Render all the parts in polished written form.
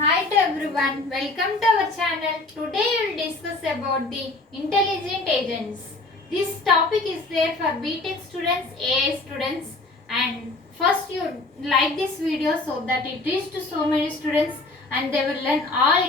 Hi to everyone, welcome to our channel. Today we will discuss about the intelligent agents. This topic is there for BTech students, AI students, and first you like this video so that it reaches to so many students and they will learn all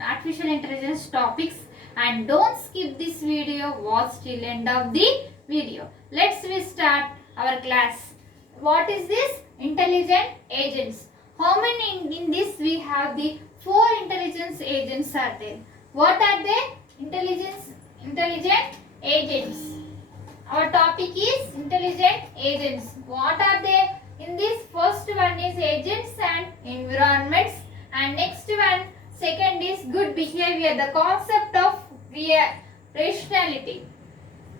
artificial intelligence topics, and don't skip this video, watch till end of the video. Let's start our class. What is this? Intelligent agents. How many in this we have the 4 intelligence agents are there. What are they? Intelligent agents. Our topic is intelligent agents. What are they? In this first one is agents and environments, and next one second is good behavior, the concept of rationality.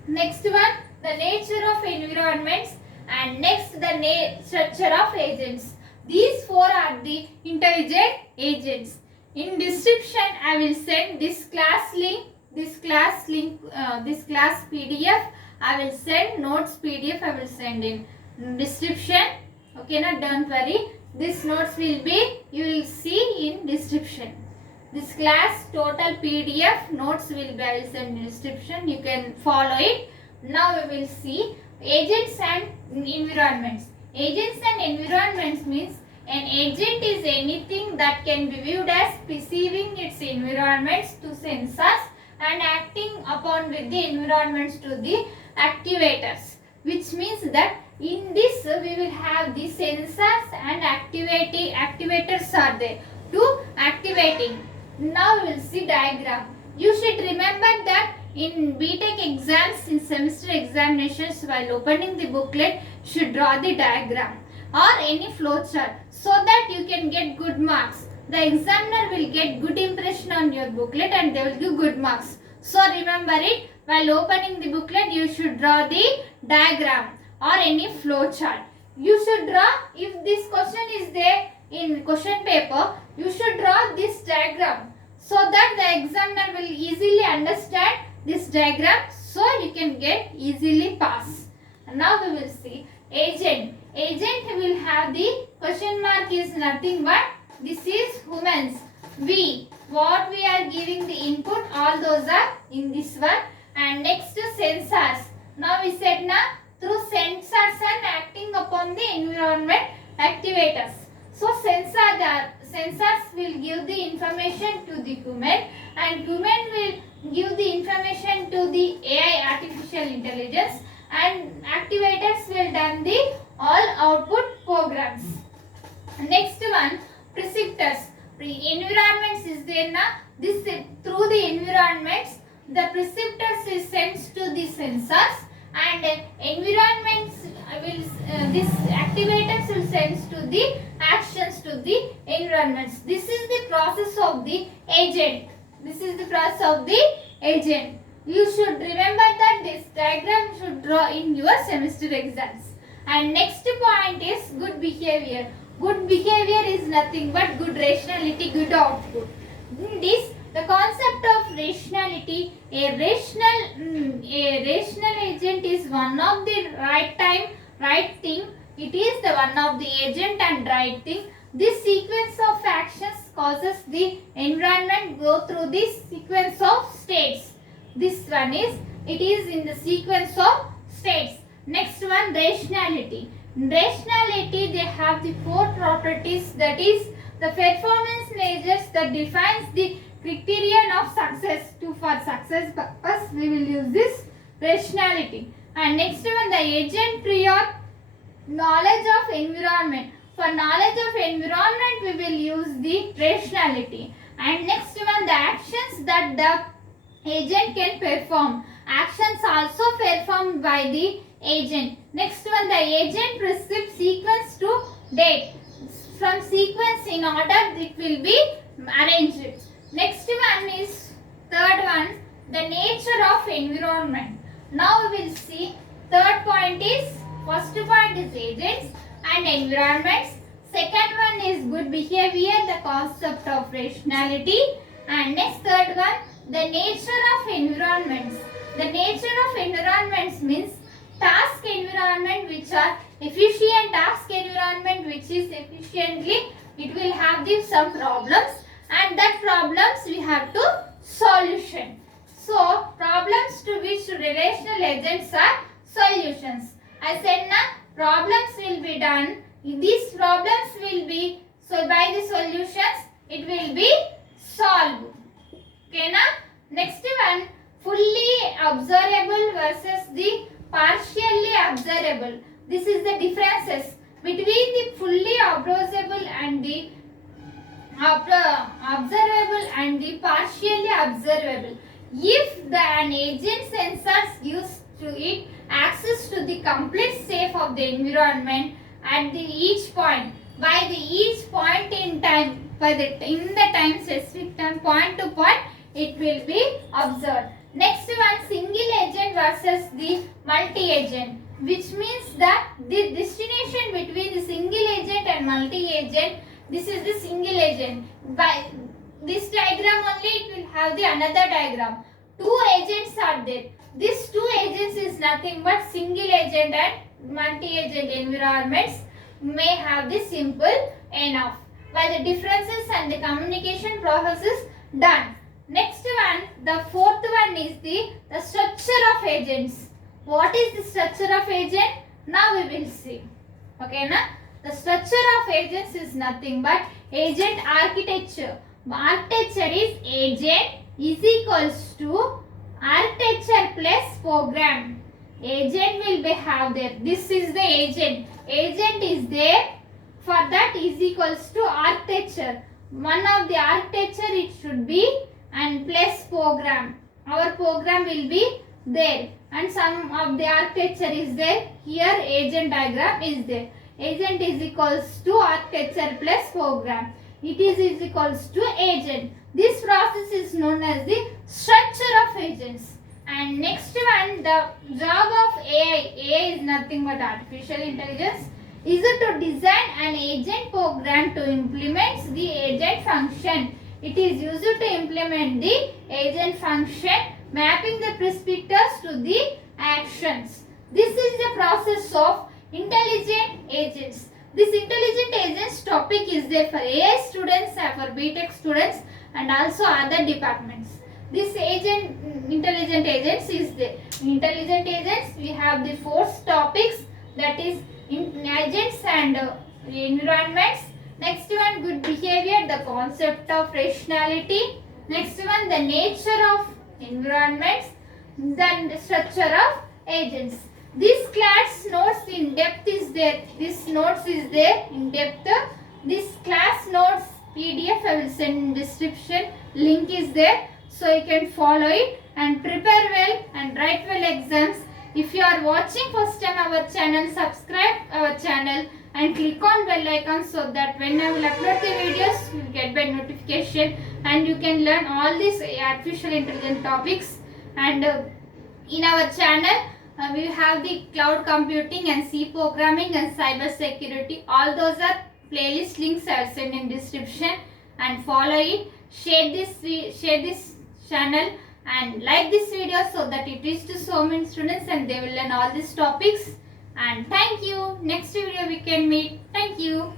Next one the nature of environments, and next the structure of agents. These 4 are the intelligent agents. In description, I will send this class link, this class PDF. I will send notes PDF. I will send in description. Okay, now don't worry. This notes will be, you will see in description. This class total PDF notes will be, I will send in description. You can follow it. Now we will see agents and environments. Agents and environments means an agent is anything that can be viewed as perceiving its environments to sensors and acting upon with the environments to the activators, which means that in this we will have the sensors and activators are there to activating. Now we will see diagram. You should remember that in BTech exams, in semester examinations, while opening the booklet, should draw the diagram or any flowchart so that you can get good marks. The examiner will get good impression on your booklet and they will give good marks. So remember it, while opening the booklet, you should draw the diagram or any flowchart. You should draw, if this question is there in question paper, you should draw this diagram so that the examiner will easily understand this diagram, so you can get easily pass. Now we will see agent. Agent will have the question mark is nothing but this is humans. We, what we are giving the input, all those are in this one. And next sensors. Now we said na, through sensors and acting upon the environment activators. So sensors will give the information to the human, and human will give the information to the AI, artificial intelligence, and activators will done the all output programs. Next one, preceptors. Environments is there na, this through the environments the preceptors is sent to the sensors, and environments will this activators will send to the actions to the environments. This is the process of the agent. This is the process of the agent. You should remember that this diagram should draw in your semester exams. And next point is good behavior. Good behavior is nothing but good rationality, good output. In this, the concept of rationality, a rational agent is one of the right time, right thing. It is the one of the agent and right thing. This sequence of actions causes the environment go through this sequence of states. This one is, it is in the sequence of states. Next one, rationality. Rationality, they have the 4 properties, that is the performance measures that defines the criterion of success. For success purpose we will use this rationality. And next one, the agent prior knowledge of environment. For knowledge of environment we will use the rationality. And next one, the actions that the agent can perform. Actions also performed by the agent. Next one, the agent prescribes sequence to date. From sequence in order it will be arranged. Next one is third one, the nature of environment. Now we will see third point is, first point is agents and environments. Second one is good behavior, the concept of rationality. And next third one, the nature of environments. The nature of environments means task environment which are efficient task environment which is efficiently it will have the some problems, and that problems we have to solution. So problems to which relational agents are solutions. I said na, problems will be done. These problems will be, so by the solutions it will be solved. Okay na? Next one, fully observable versus the partially observable. This is the differences between the fully observable and the observable and the partially observable. If an agent sensors gives to it access to the complete safe of the environment at the each point, by the each point in time, in the time specific time, point to point, it will be observed. Next one, single agent versus the multi-agent, which means that the destination between the single agent and multi-agent, this is the single agent. By this diagram only it will have the another diagram. Two agents are there. These two agents is nothing but single agent and multi-agent environments may have the simple enough. While the differences and the communication process is done. Next one, the fourth one is the structure of agents. What is the structure of agent? Now we will see. Okay, na? The structure of agents is nothing but agent architecture. Architecture is agent is equals to architecture plus program. Agent will be have there. This is the agent. Agent is there. For that is equals to architecture. One of the architecture it should be and plus program. Our program will be there and some of the architecture is there. Here agent diagram is there. Agent is equals to architecture plus program. It is equals to agent. This process is known as the structure of agents. And next one, the job of AI. AI is nothing but artificial intelligence. Is to design an agent program to implement the agent function. It is used to implement the agent function, mapping the prescriptors to the actions. This is the process of intelligent agents. This intelligent agents topic is there for AI students and for BTech students and also other departments. This intelligent agents is there. Intelligent agents, we have the four topics, that is agents and environments. Next one, good behavior, the concept of rationality. Next one, the nature of environments. Then the structure of agents. This class notes in depth is there. This notes is there in depth. This class notes PDF I will send in description. Link is there. So you can follow it and prepare well and write well exams. If you are watching first time our channel, subscribe our channel and click on bell icon so that when I will upload the videos, you will get by notification and you can learn all these artificial intelligence topics. And in our channel, we have the cloud computing and C programming and cyber security. All those are playlist links I will send in description and follow it. Share this channel and like this video so that it reaches to so many students and they will learn all these topics. And thank you. Next video we can meet. Thank you.